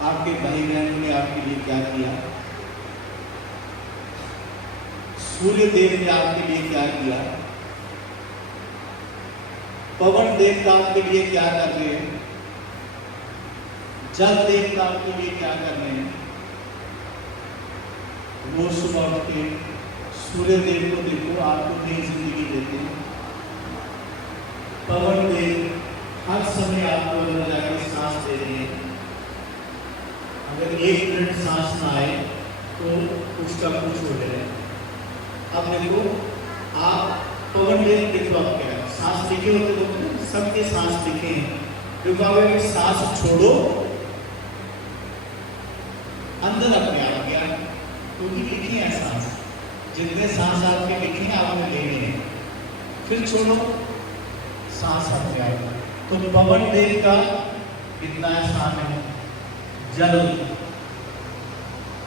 आपके भाई बहनों ने आपके लिए क्या किया, सूर्य देव ने आपके लिए क्या किया, पवन देवता आपके लिए क्या कर रहे हैं, जल देवता आपके लिए क्या कर रहे हैं। रोज सुबह उठ के सूर्य देव को देखो, आपको नई जिंदगी देते हैं। पवन देव हर समय आपको अंदर जाकर सांस दे रहे हैं। अगर 1 मिनट सांस ना आए तो उसका कुछ हो जाए। अब देखो, आप पवन देव देखो, आप क्या सांस लिखे होते तो सबके सांस लिखे हैं, देखो अगर सांस छोड़ो अंदर अपने आप गया, क्योंकि लिखी है सांस, जितने सांस आपके लिखे हैं आपने लेने हैं, फिर छोड़ो सांस अपने आप। तो पवन देव का कितना एहसान है, जल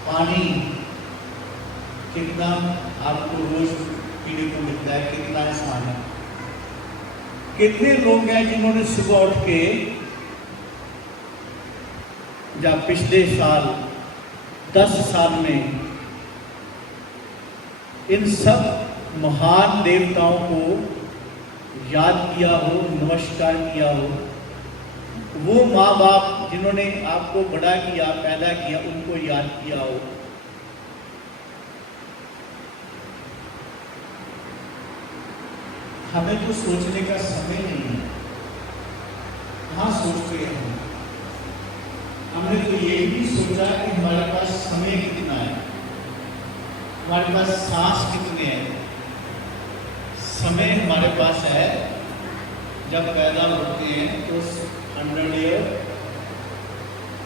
पानी कितना आपको रोज पीने को मिलता है, कितना एहसान है। कितने लोग हैं जिन्होंने सुबह उठ के, जब पिछले साल 10 साल में इन सब महान देवताओं को याद किया हो, नमस्कार किया हो, वो माँ बाप जिन्होंने आपको बड़ा किया, पैदा किया, उनको याद किया हो। हमें तो सोचने का समय नहीं है, कहाँ सोचते हैं। हमने तो ये भी सोचा कि हमारे पास समय कितना है, हमारे पास सांस कितने हैं। समय हमारे पास है, जब पैदा होते हैं तो 100 ईयर,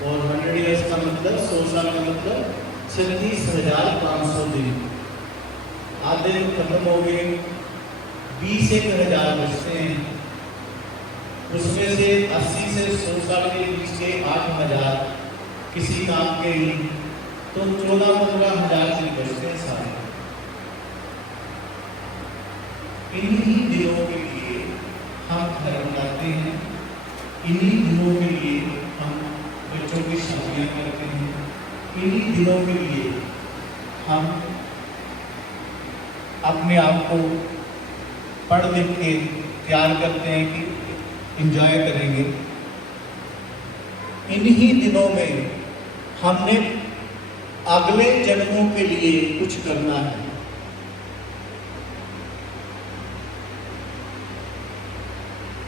और 100 ईयर्स का मतलब 100 साल का मतलब 36,500 दिन। आधे दिन खत्म हो गए, 20,000 बचते हैं, उसमें से 80 से 100 साल के बीच के 8,000 किसी काम के ही, तो 14-15,000 दिन बचते हैं सारे। इन्हीं दिनों के लिए हम धर्म करते हैं, इन्हीं दिनों के लिए हम बच्चों की शादियाँ करते हैं, इन्हीं दिनों के लिए हम अपने आप को पढ़ लिख के तैयार करते हैं कि एंजॉय करेंगे। इन्हीं दिनों में हमने अगले जन्मों के लिए कुछ करना है।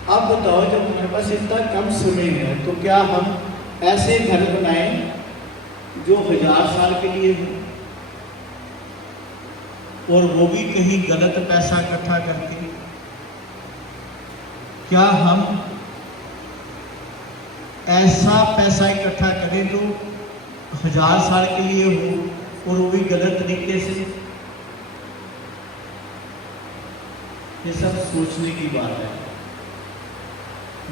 अब बताओ, जब हमारे पास इतना कम समय है तो क्या हम ऐसे घर बनाएं जो 1000 साल के लिए हो, और वो भी कहीं गलत पैसा इकट्ठा करके? क्या हम ऐसा पैसा इकट्ठा करें जो 1000 साल के लिए हो और वो भी गलत तरीके से? ये सब सोचने की बात है,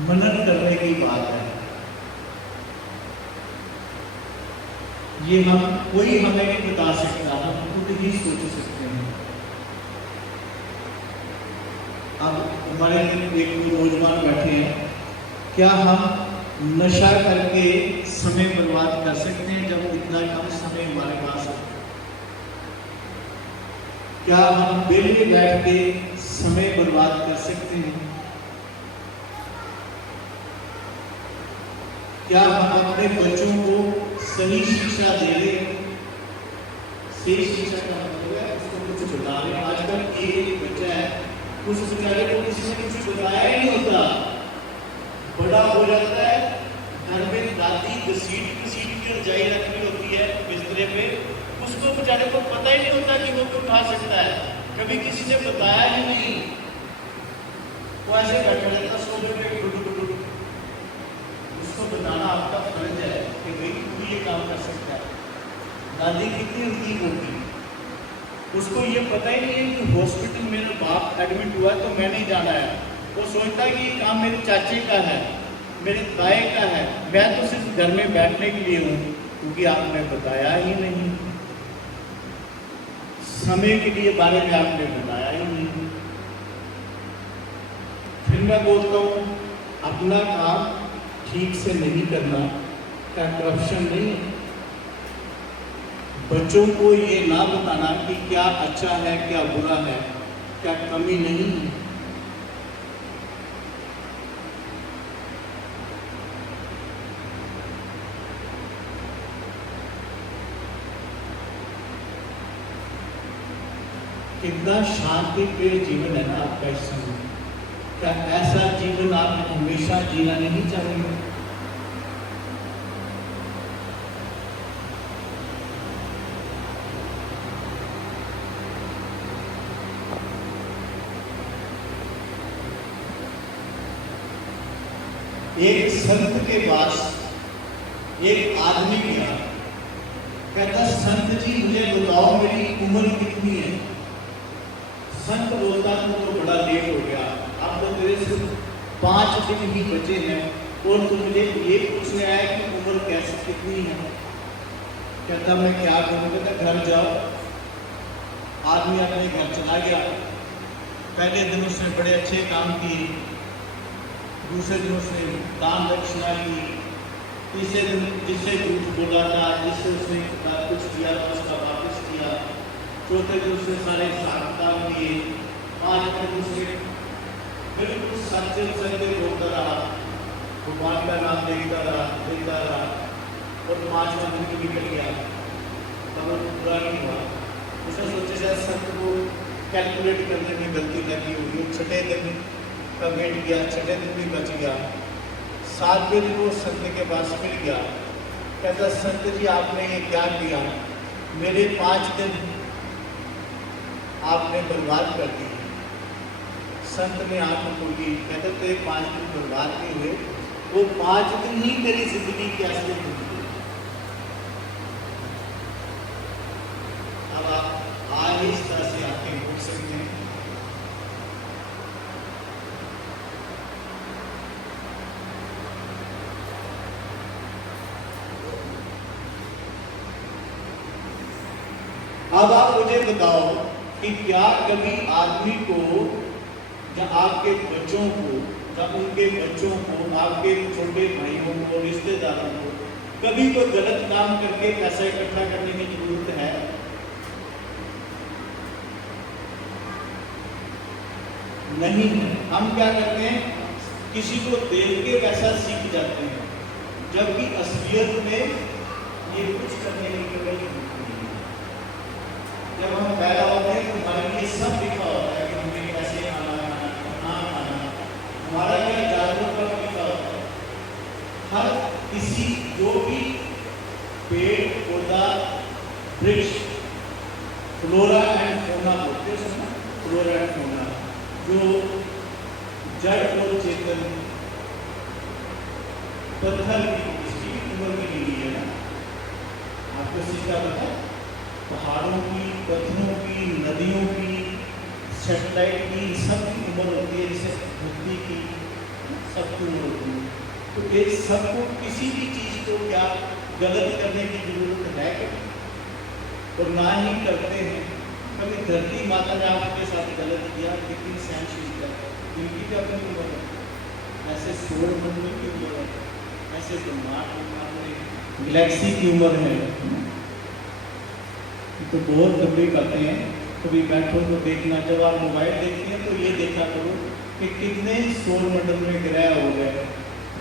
मनन करने की बात है। ये हम कोई हमें नहीं बता सकता, हम खुद ही सोच सकते हैं। अब हमारे एक नौजवान बैठे हैं, क्या हम नशा करके समय बर्बाद कर सकते हैं जब इतना कम समय हमारे पास है? क्या हम बेले बैठ के समय बर्बाद कर सकते हैं? क्या हम अपने बच्चों को सही शिक्षा दे रहे हैं? सही शिक्षा का मतलब है उसको कुछ बता रहे हैं। आजकल एक बच्चा है, उस बेचारे को किसी ने कुछ बताया ही नहीं होता, बड़ा हो जाता है, घर में दादी घसीट के रजाई रखनी होती है बिस्तरे पे, उसको बेचारे को पता ही नहीं होता कि वो क्यों खा सकता है, कभी किसी ने बताया ही नहीं। वो ऐसे बैठा रहता सोफे पे, उसको बताना आपका फर्ज है कि भाई तू ये काम कर सकता है। दादी कितनी ठीक होती, उसको ये पता ही नहीं है कि हॉस्पिटल मेरा बाप एडमिट हुआ तो मैं नहीं जाना है। वो सोचता है कि ये काम मेरे चाचे का है, मेरे ताए का है, मैं तो सिर्फ घर में बैठने के लिए हूँ, क्योंकि आपने बताया ही नहीं, समय के लिए बारे में आपने बताया ही नहीं। फिर मैं बोलता हूँ, अपना काम ठीक से नहीं करना क्या करप्शन नहीं है? बच्चों को ये ना बताना कि क्या अच्छा है क्या बुरा है, क्या कमी नहीं है। कितना शांतिप्रिय जीवन है ना आपका इस समय। क्या ऐसा जीवन आप हमेशा जीना नहीं चाहेंगे? एक संत के पास एक आदमी गया, कहता संत जी मुझे बताओ मेरी उम्र कितनी है। संत बोलता तो बड़ा लेट हो गया, अब तो तेरे सिर्फ 5 दिन ही बचे हैं और तू मुझे ये पूछने आया कि उम्र कैसे कितनी है। कहता मैं क्या करूँ? कहता घर जाओ। आदमी अपने घर चला गया। पहले दिन उसने बड़े अच्छे काम किए, दूसरे दिन उसने दान दक्षिणा की, तीसरे दिन जिससे झूठ बोला था, जिससे उसने कुछ किया था उसका वापस किया, चौथे दिन उसने सारे हिसाब किताब किए, 5 दिन उसने बिल्कुल सच्चे सच्चे बोलता रहा, भगवान का नाम देखता रहा और 5वां दिन भी निकल गया, तब वो पूरा नहीं हुआ। उसने सोचा शायद संत को कैलकुलेट करने में गलती लगी होगी। 6ठे दिन का वेट किया, 6ठे दिन भी बच गया। 7वें दिन वो संत के पास फिर गया। कहता संत जी आपने ये क्या किया? मेरे 5 दिन आपने बर्बाद कर दिए। संत ने आंख खोली, कहते तेरे 5 दिन बर्बाद नहीं हुए, वो 5 दिन ही तेरी जिंदगी की असली जिंदगी। अब आप इस तरह से आके बोल सकते हैं। अब आप मुझे बताओ कि क्या कभी आदमी को या आपके बच्चों को या उनके बच्चों को, आपके छोटे भाइयों को, रिश्तेदारों को कभी कोई गलत काम करके पैसा इकट्ठा करने की जरूरत है? नहीं है। हम क्या करते हैं? किसी को देख के वैसा सीख जाते हैं, जबकि असलियत में ये कुछ करने की कोई जरूरत नहीं है। जब हम पैदा होते हैं तो हमारे लिए सब लिखा होता है कि हमें कैसे खाना है, कहाँ खाना है, हमारा क्या जानवर पर लिखा होता है। हर किसी जो भी पेड़ पौधा वृक्ष, फ्लोरा एंड फौना बोलते हैं, फ्लोरा एंड फौना, जो जड़ और चेतन, पत्थर की इसकी उम्र भी नहीं है ना, आपको सीखा पता? पहाड़ों की, पत्थरों की, नदियों की, सैटेलाइट की, सबकी उम्र होती है, जैसे पृथ्वी की सबकी उम्र होती है। तो एक सबको किसी भी चीज को क्या गलत करने की जरूरत है क्या? और ना ही करते हैं। कभी धरती माता ने आपके साथ गलत किया, लेकिन सहनशील है, इनकी क्या अपनी उम्र है? ऐसे सौरमंडल की उम्र है, ऐसे ब्रह्मांड गैलेक्सी की उम्र है। तो बहुत लंबी बातें हैं। कभी बैठो तो देखना, जब आप मोबाइल देखते हैं तो ये देखा करो कि कितने सौरमंडल में ग्रह हो गए,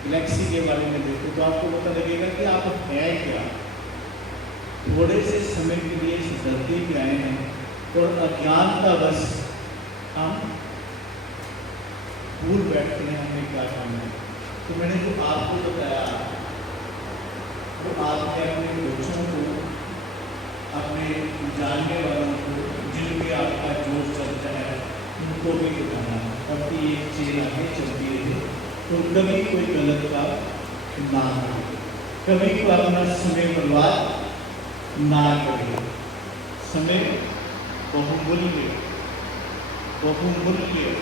गैलेक्सी के बारे में देखो तो आपको पता लगेगा कि आप हैं क्या। थोड़े से समय के लिए इस धरती पे आए हैं और अज्ञानता बस हम भूल बैठते हैं हमें क्या करना है। तो मैंने जो आपको बताया, तो आपने अपने बच्चों को, अपने जानने वालों को, जिनके आपका जोश चलता है, उनको भी बताना ताकि ये चीज़ें आगे चलती रहे तो कभी कोई गलत काम ना हो, कभी को अपना समय बर्बाद ना करे। समय बहुमूल्य, बहुमूल्य।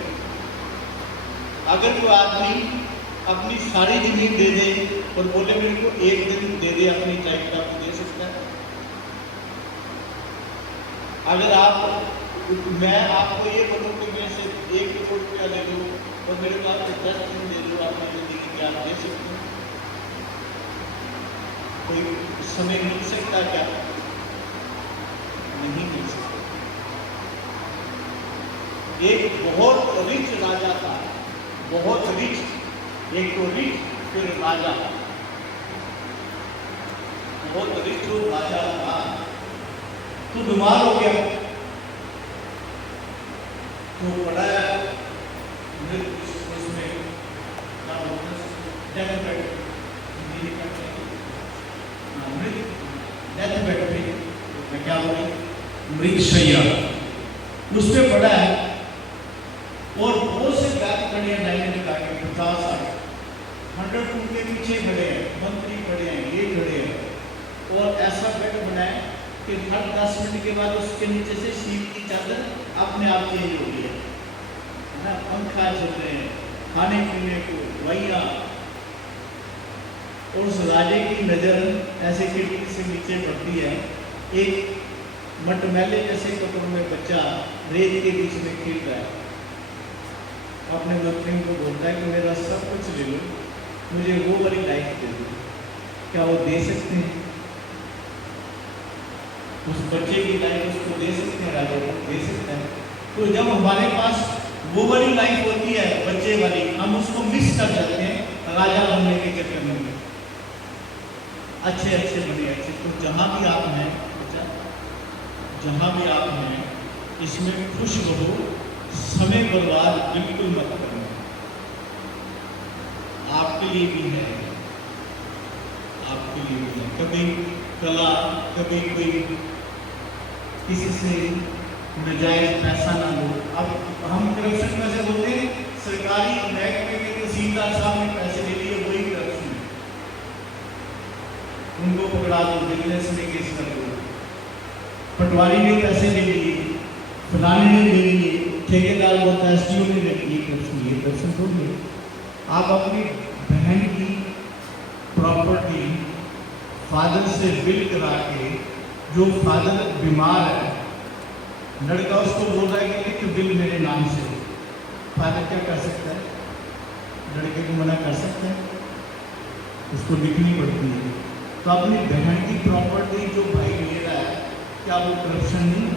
अगर कोई आदमी अपनी सारी जमीन दे दे और बोले मेरे को 1 दिन दे दे अपनी टाइम का, तो दे सकता है? अगर मैं आपको ये बोलूँ कि मैं सिर्फ 1 करोड़ रुपया दे दूँ और मेरे को आपको 10 दिन दे दूँ अपनी जिंदगी की, आप दे सकते हैं? कोई समय मिल सकता क्या? नहीं मिल सकता। एक बहुत रिच राजा था, बहुत रिच, एक तो रिच फिर राजा, बहुत रिच जो राजा था तो बीमार हो गया, तो बड़ा उसमें क्या बोलते हैं, डेथ बेड पे क्या बोले, मृतशैया उसमें पड़ा है और बहुत से जाति खड़े हैं, लाइन लगा के 50-60 100 उनके पीछे खड़े हैं, मंत्री खड़े हैं, ये खड़े हैं और ऐसा बेड बनाए कि हर 10 मिनट के बाद उसके नीचे से शीत की चादर अपने आप चेंज हो गई है ना, पंखा चल रहे हैं, खाने पीने को वैया, और उस राजे की नज़र ऐसे खिड़की से नीचे पड़ती है, एक मटमैले जैसे कपड़ों में बच्चा रेत के बीच में खेल रहा है, अपने मंत्री को बोलता है कि मेरा सब कुछ ले लो, मुझे वो वाली लाइफ दे दो। क्या वो दे सकते हैं? उस बच्चे की लाइफ उसको दे सकते हैं? राजा को दे सकते हैं। तो जब हमारे पास वो वाली लाइफ होती है बच्चे वाली, हम उसको मिस कर जाते हैं राजा बनने के चक्कर में, अच्छे अच्छे बने अच्छे। तो जहाँ भी आप हैं, जहाँ भी आप हैं, इसमें खुश रहो, समय बर्बाद बिल्कुल मत करना, आपके लिए भी है, आपके लिए भी है। कभी कला, कभी कोई किसी से नाजायज पैसा ना लो। अब हम करप्शन में से बोलते हैं, सरकारी महकमे के तहसीलदार साहब ने पैसे ले लिए, वही करप्शन है, उनको पकड़ा दो, बिजनेस में केस कर दो, पटवारी ने पैसे ले लिए, फलाने ने ले लिए, ठेकेदार बोलता है एसडीओ ने ले लिए, करप्शन, ये करप्शन थोड़ी है। आप अपनी बहन की प्रॉपर्टी फादर से बिल करा के, जो फादर बीमार है, लड़का उसको बोल रहा है कि लिख बिल मेरे नाम से, फादर क्या कर सकता है? लड़के को मना कर सकता है? उसको लिखनी पड़ती है। तो अपनी बहन की प्रॉपर्टी जो भाई ले रहा है, क्या वो करप्शन नहीं?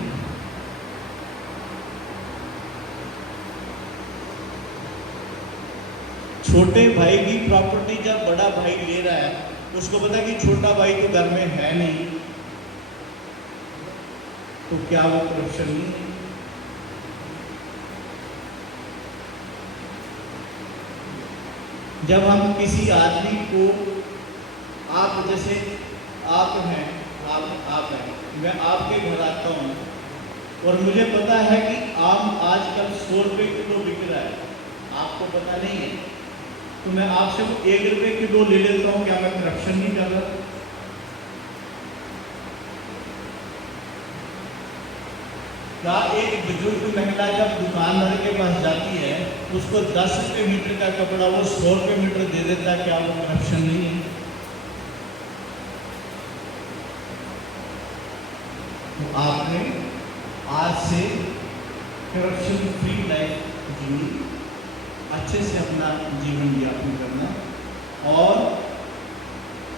छोटे भाई की प्रॉपर्टी जब बड़ा भाई ले रहा है, उसको पता कि छोटा भाई तो घर में है नहीं, तो क्या वो करप्शन नहीं है? जब हम किसी आदमी को, आप जैसे आप हैं, आप हैं, मैं आपके घर आता हूँ और मुझे पता है कि आम आजकल 100 रुपये किलो बिक रहा है, आपको पता नहीं है, तो मैं आपसे 1 रुपये किलो ले लेता हूँ, क्या मैं करप्शन नहीं कर रहा? क्या एक बुजुर्ग महिला जब दुकानदार के पास जाती है, उसको 10 रुपये मीटर का कपड़ा वो 100 रुपये मीटर दे देता है, क्या वो करप्शन नहीं है? तो आपने आज से करप्शन फ्री लाइफ जीनी, अच्छे से अपना जीवन यापन करना और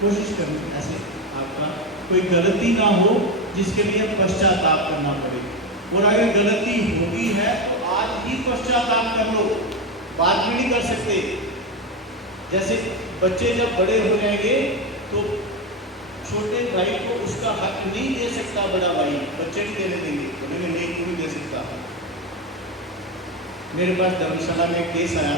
कोशिश करनी ऐसे आपका कोई गलती ना हो जिसके लिए पश्चाताप करना पड़े। और अगर गलती होगी है तो आज ही पश्चाताप कर लो, बाद में नहीं कर सकते। जैसे बच्चे जब बड़े हो जाएंगे तो छोटे भाई को उसका हक नहीं दे सकता बड़ा भाई, बच्चे नहीं देने देंगे, बोलेंगे नहीं, क्यों नहीं दे सकता। मेरे पास धर्मशाला में केस आया,